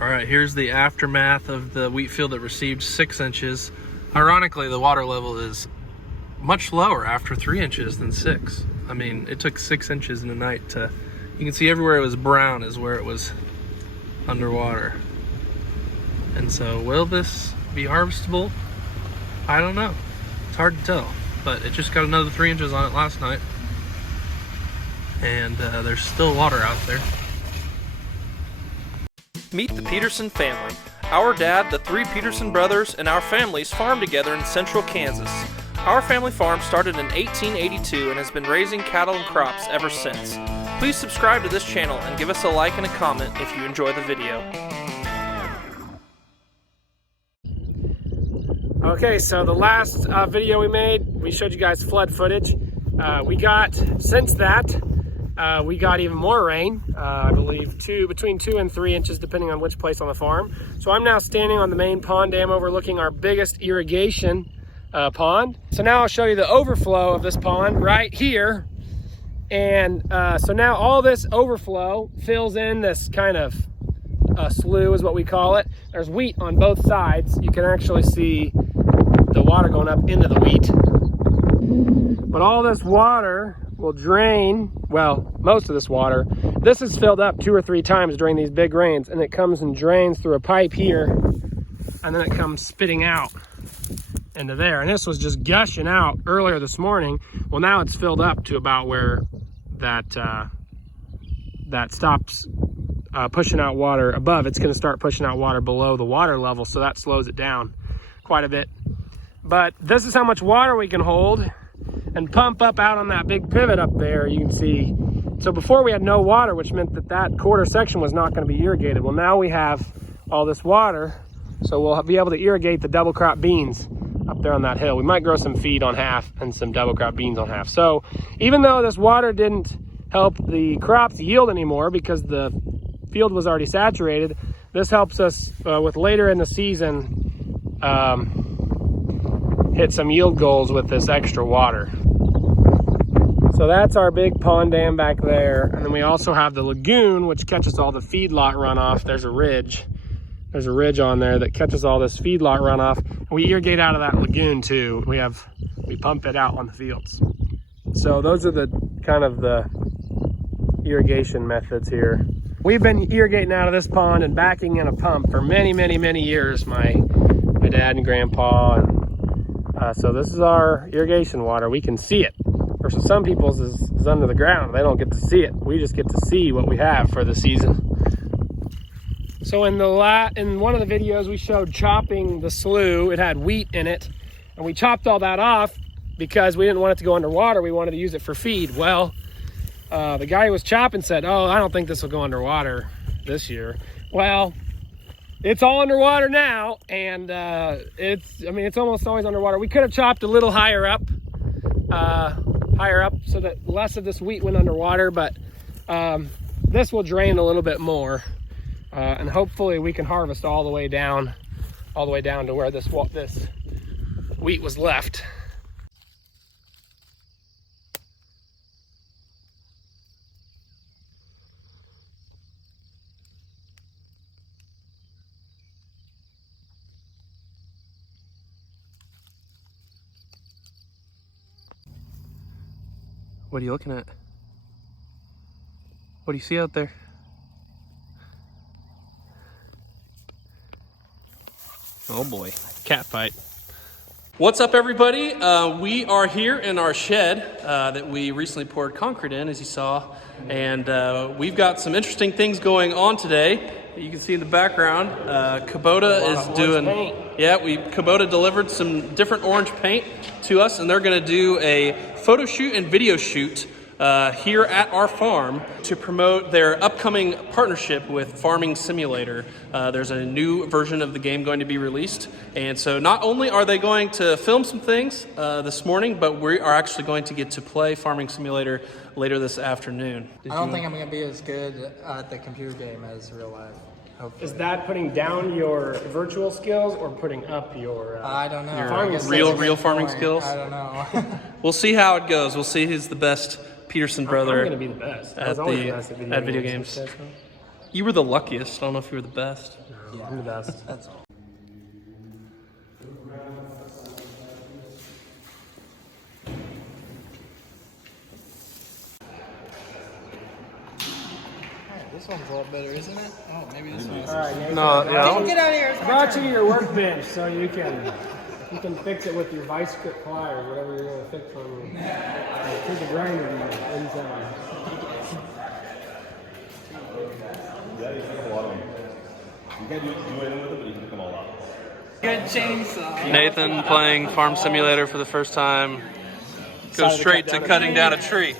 All right, here's the aftermath of the wheat field that received 6 inches. Ironically, the water level is much lower after 3 inches than 6. I mean, it took 6 inches in a night to, you can see everywhere it was brown is where it was underwater. And so will this be harvestable? I don't know. It's hard to tell, but it just got another 3 inches on it last night. And there's still water out there. Meet the Peterson family. Our dad, the 3 Peterson brothers, and our families farm together in central Kansas. Our family farm started in 1882 and has been raising cattle and crops ever since. Please subscribe to this channel and give us a like and a comment if you enjoy the video. Okay, so the last video we made, we showed you guys flood footage. Since that, we got even more rain, I believe between 2 and 3 inches, depending on which place on the farm. So I'm now standing on the main pond dam overlooking our biggest irrigation pond. So now I'll show you the overflow of this pond right here. And so now all this overflow fills in this kind of slough is what we call it. There's wheat on both sides. You can actually see the water going up into the wheat. But all this water will drain, well, most of this water. This is filled up 2 or 3 times during these big rains, and it comes and drains through a pipe here, and then it comes spitting out into there. And this was just gushing out earlier this morning. Well, now it's filled up to about where that stops pushing out water above. It's going to start pushing out water below the water level, so that slows it down quite a bit. But this is how much water we can hold and pump up out on that big pivot up there. You can see, so before we had no water, which meant that that quarter section was not going to be irrigated. Well, now we have all this water, so we'll be able to irrigate the double crop beans up there on that hill. We might grow some feed on half and some double crop beans on half. So even though this water didn't help the crops yield anymore because the field was already saturated, this helps us with later in the season hit some yield goals with this extra water. So that's our big pond dam back there. And then we also have the lagoon, which catches all the feedlot runoff. There's a ridge on there that catches all this feedlot runoff. And we irrigate out of that lagoon too. We pump it out on the fields. So those are the kind of the irrigation methods here. We've been irrigating out of this pond and backing in a pump for many, many, many years. My dad and grandpa. And, so this is our irrigation water. We can see it. Versus some people's is under the ground. They don't get to see it. We just get to see what we have for the season. So in one of the videos we showed chopping the slough. It had wheat in it, and we chopped all that off because we didn't want it to go underwater. We wanted to use it for feed. Well, the guy who was chopping said, "Oh, I don't think this will go underwater this year." Well, it's all underwater now, and it's almost always underwater. We could have chopped a little higher up so that less of this wheat went underwater, but this will drain a little bit more, and hopefully we can harvest all the way down to where this wheat was left. What are you looking at? What do you see out there? Oh boy, cat fight. What's up, everybody? We are here in our shed that we recently poured concrete in, as you saw, and we've got some interesting things going on today. You can see in the background, Kubota is doing, Kubota delivered some different orange paint to us, and they're gonna do a photo shoot and video shoot here at our farm to promote their upcoming partnership with Farming Simulator. There's a new version of the game going to be released, and so not only are they going to film some things this morning, but we are actually going to get to play Farming Simulator later this afternoon. I don't think I'm going to be as good at the computer game as real life. Hopefully. Is that putting down your virtual skills or putting up your I don't know. Your real farming skills? I don't know. We'll see how it goes. We'll see who's the best Peterson brother. I'm going to be the best. At video games. You were the luckiest. I don't know if you were the best. Yeah, I'm the best. That's all. This one's a lot better, isn't it? Oh, maybe this one's. All right, Nathan. No, Get yeah. out of here. It's my Brought turn. you your workbench so you can fix it with your vice grip pliers, whatever you're gonna fix on your take a grinder inside. Yeah, you can pick a lot of them. You can't do anything with it, but you can pick them all out. Good chainsaw. Nathan playing Farm Simulator for the first time. Goes straight to cutting down a tree.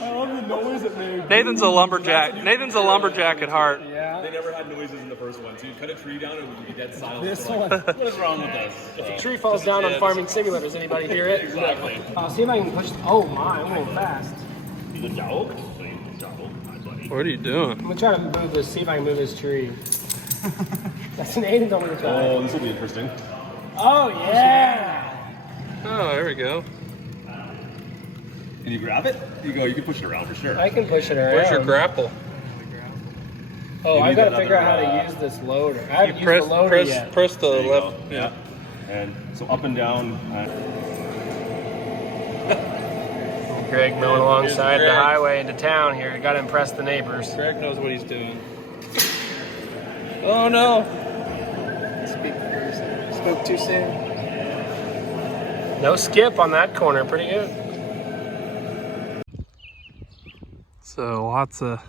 I love the noise it made. Nathan's a lumberjack. Nathan's a lumberjack at heart. Yeah. They never had noises in the first one, so you cut a tree down and it would be dead silent. This So one. like, what is wrong with this? If a tree falls down on Farming Simulator, does anybody hear it? Exactly. I'll see if I can push. Oh my, I'm going fast. He's a dog. He's a dog. Hi, buddy. What are you doing? I'm gonna try to move this. See if I can move this tree. That's an 8 over the top. Oh, this will be interesting. Oh yeah. Oh, there we go. Can you grab it? You go. You can push it around for sure. I can push it around. Where's your grapple? Oh, You I've need got to another, figure out how to use this loader. I haven't used Press, the loader press, yet. press the There you left. go. Yeah. And so up and down. Greg mowing alongside Greg. the highway into town here. Got to impress the neighbors. Greg knows what he's doing. Oh no! Spoke too soon. No skip on that corner. Pretty good. So lots of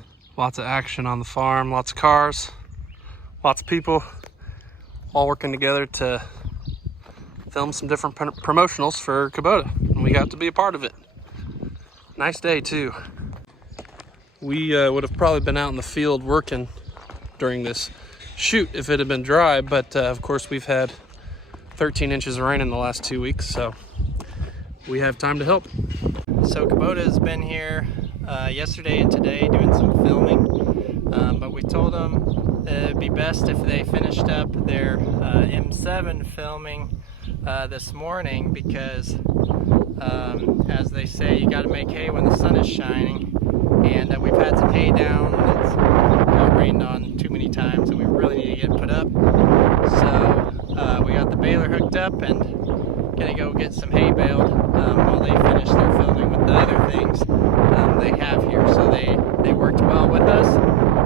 action on the farm. Lots of cars. Lots of people all working together to film some different promotionals for Kubota, and we got to be a part of it. Nice day too. We would have probably been out in the field working during this shoot if it had been dry, but of course we've had 13 inches of rain in the last 2 weeks, so we have time to help. So Kubota has been here yesterday and today doing some filming, but we told them it'd be best if they finished up their M7 filming this morning because as they say, you got to make hay when the sun is shining, and we've had some hay down. It's got rained on too many times and we really need to get it put up. So we got the baler hooked up and gonna go get some hay baled while they finish their filming with the other things they have here. So they worked well with us,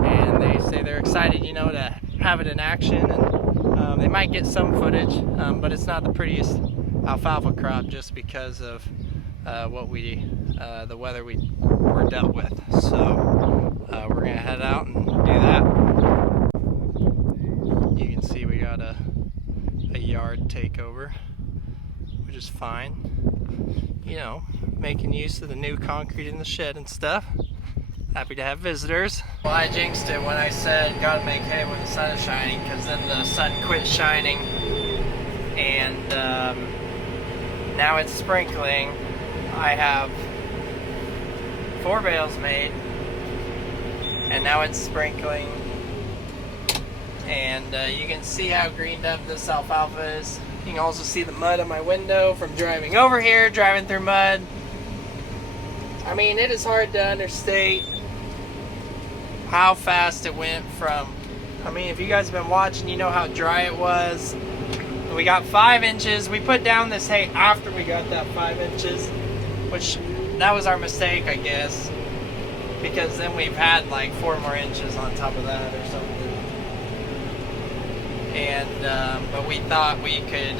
and they say they're excited, you know, to have it in action, and they might get some footage, but it's not the prettiest alfalfa crop just because of the weather we were dealt with. So we're gonna head out and do that. You can see we got a yard takeover, which is fine. You know, making use of the new concrete in the shed and stuff. Happy to have visitors. Well, I jinxed it when I said gotta make hay when the sun is shining, because then the sun quit shining, and now it's sprinkling. I have 4 bales made, and now it's sprinkling, and you can see how greened up this alfalfa is. You can also see the mud on my window from driving over here, driving through mud. I mean, it is hard to understate how fast it went from, I mean, if you guys have been watching, you know how dry it was. We got 5 inches. We put down this hay after we got that 5 inches, which that was our mistake, I guess, because then we've had like 4 more inches on top of that or something. And but we thought we could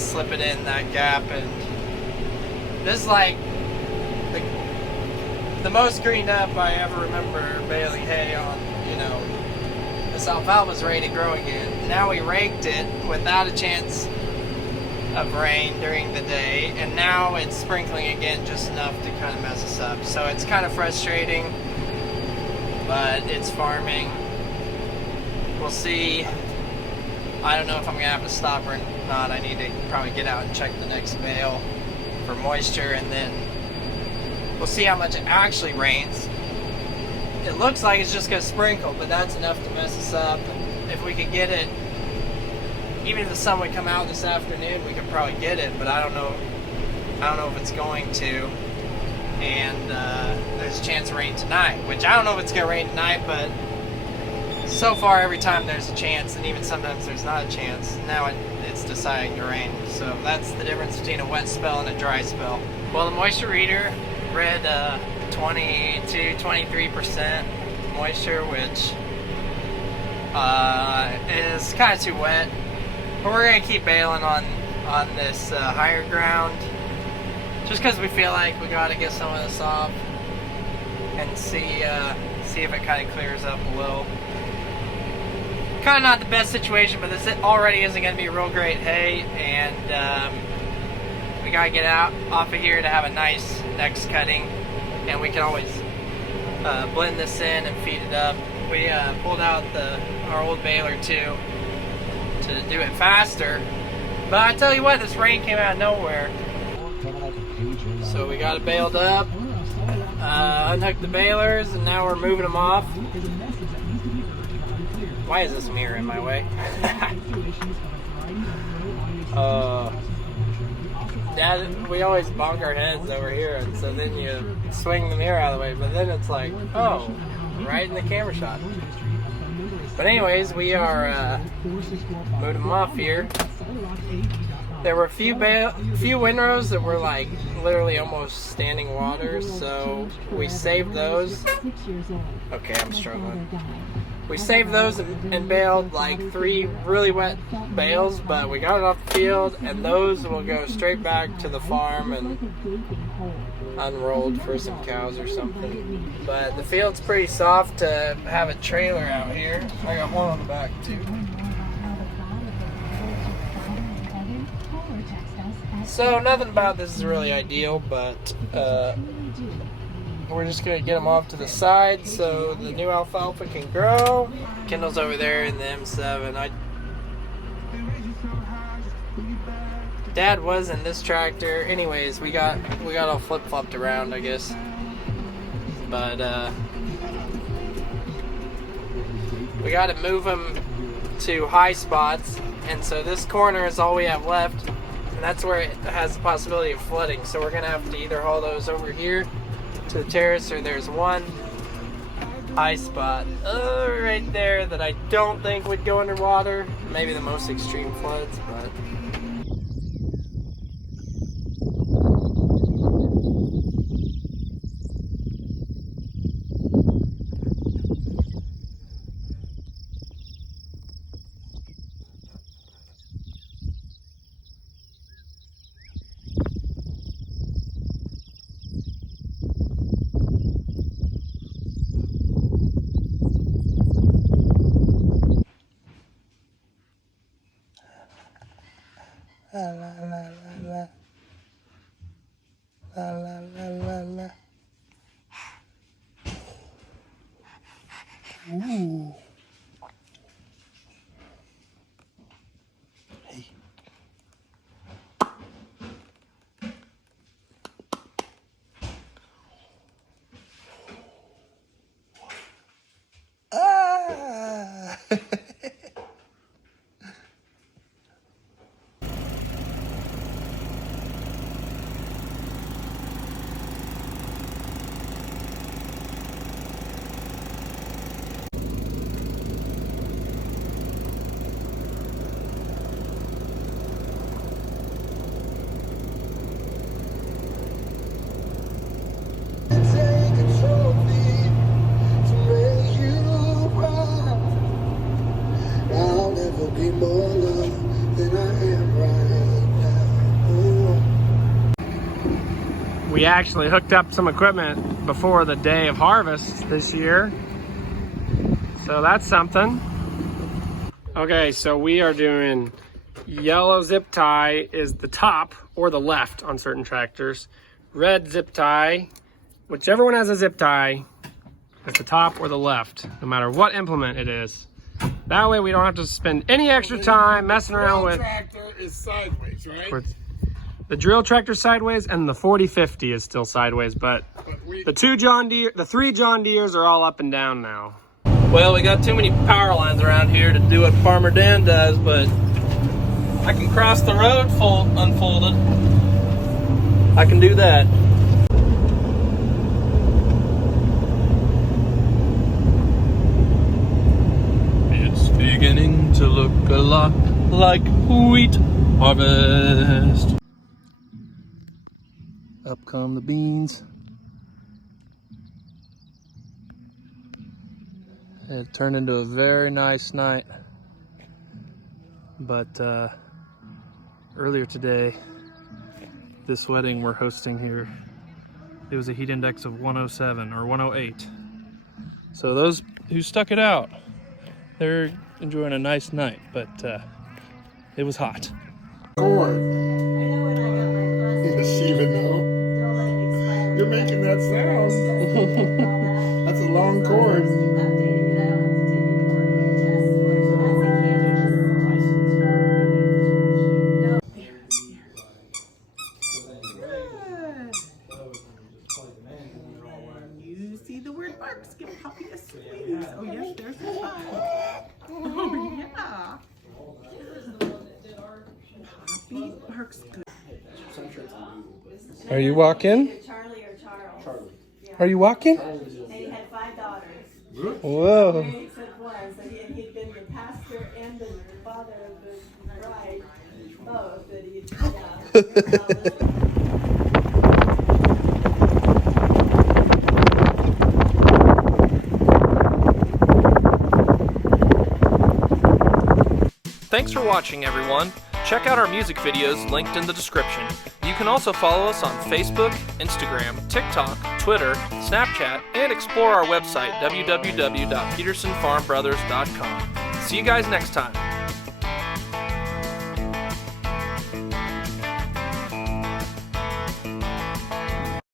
slip it in that gap, and this is like the most greened up I ever remember baling hay on. You know, this alfalfa's ready to grow again. Now we raked it without a chance of rain during the day, and now it's sprinkling again just enough to kind of mess us up. So it's kind of frustrating, but it's farming. We'll see. I don't know if I'm gonna have to stop or not. I need to probably get out and check the next bale for moisture, and then we'll see how much it actually rains. It looks like it's just gonna sprinkle, but that's enough to mess us up. If we could get it, even if the sun would come out this afternoon, we could probably get it, but I don't know if it's going to. and there's a chance of rain tonight, which I don't know if it's gonna rain tonight, but so far every time there's a chance, and even sometimes there's not a chance, now it's deciding to rain. So that's the difference between a wet spell and a dry spell. Well, the moisture reader read 22-23% moisture, which is kind of too wet, but we're gonna keep bailing on this higher ground, just because we feel like we got to get some of this off and see if it kind of clears up a little. Kind of not the best situation, but this already isn't going to be real great hay, and we got to get out off of here to have a nice next cutting, and we can always blend this in and feed it up. We pulled out our old baler too to do it faster, but I tell you what, this rain came out of nowhere. So we got it baled up, unhooked the balers, and now we're moving them off. Why is this mirror in my way? Dad, we always bonk our heads over here, and so then you swing the mirror out of the way, but then it's like, oh, right in the camera shot. But anyways, we are moving them off here. There were a few windrows that were like literally almost standing water, so we saved those. Okay, I'm struggling. We saved those and baled like 3 really wet bales, but we got it off the field, and those will go straight back to the farm and unrolled for some cows or something. But the field's pretty soft to have a trailer out here. I got one on the back too. So nothing about this is really ideal, but we're just going to get them off to the side so the new alfalfa can grow. Kendall's over there in the M7. Dad was in this tractor. Anyways, we got all flip-flopped around, I guess. But we got to move them to high spots, and so this corner is all we have left. And that's where it has the possibility of flooding. So we're going to have to either haul those over here to the terrace, or there's one high spot right there that I don't think would go underwater. Maybe the most extreme floods, but... La la la la la la la la la. Ooh. Hey. Ah. We actually hooked up some equipment before the day of harvest this year, so that's something. Okay, so we are doing yellow zip tie is the top or the left on certain tractors. Red zip tie, whichever one has a zip tie, is the top or the left, no matter what implement it is. That way we don't have to spend any extra time messing around with... The tractor is sideways, right? The drill tractor sideways, and the 4050 is still sideways, but the 3 John Deeres are all up and down now. Well, we got too many power lines around here to do what Farmer Dan does, but I can cross the road unfolded. I can do that. to look a lot like wheat harvest. Up come the beans. It turned into a very nice night, but earlier today, this wedding we're hosting here, it was a heat index of 107 or 108. So those who stuck it out, they're enjoying a nice night, but it was hot. Corn. Does she even know? You're making that sound. That's a long cord. You see the word barks, give puppy a squeeze. Oh yes, there's the puppy. Oh yeah. Puppy barks good. Are you walking? Charlie or Charles. Are you walking? They had 5 daughters. Whoa. Except one. So he'd been the pastor and the father of the bride. Both. That he Thanks for watching, everyone. Check out our music videos linked in the description. You can also follow us on Facebook, Instagram, TikTok, Twitter, Snapchat, and explore our website, www.petersonfarmbrothers.com. See you guys next time.